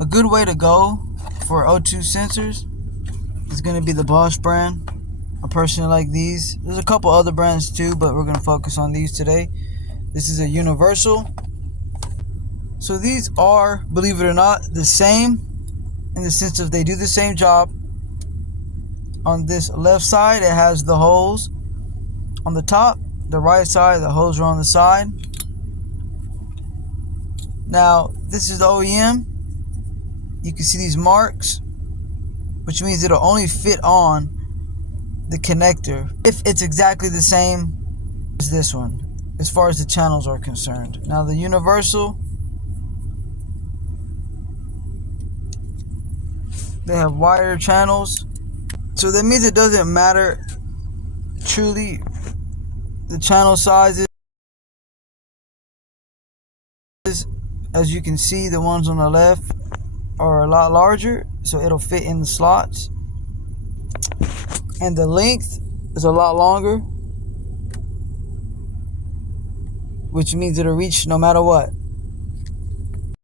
A good way to go for O2 sensors is going to be the Bosch brand. I personally like these. There's a couple other brands too, but we're going to focus on these today. This is a universal. So these are, believe it or not, the same in the sense of they do the same job. On this left side, it has the holes on the top. The right side, the holes are on the side. Now, this is the OEM. You can see these marks, which means it'll only fit on the connector if it's exactly the same as this one, as far as the channels are concerned. Now, the universal, they have wider channels. So that means it doesn't matter truly the channel sizes. As you can see, the ones on the left are a lot larger, so it'll fit in the slots. And the length is a lot longer, which means it'll reach no matter what.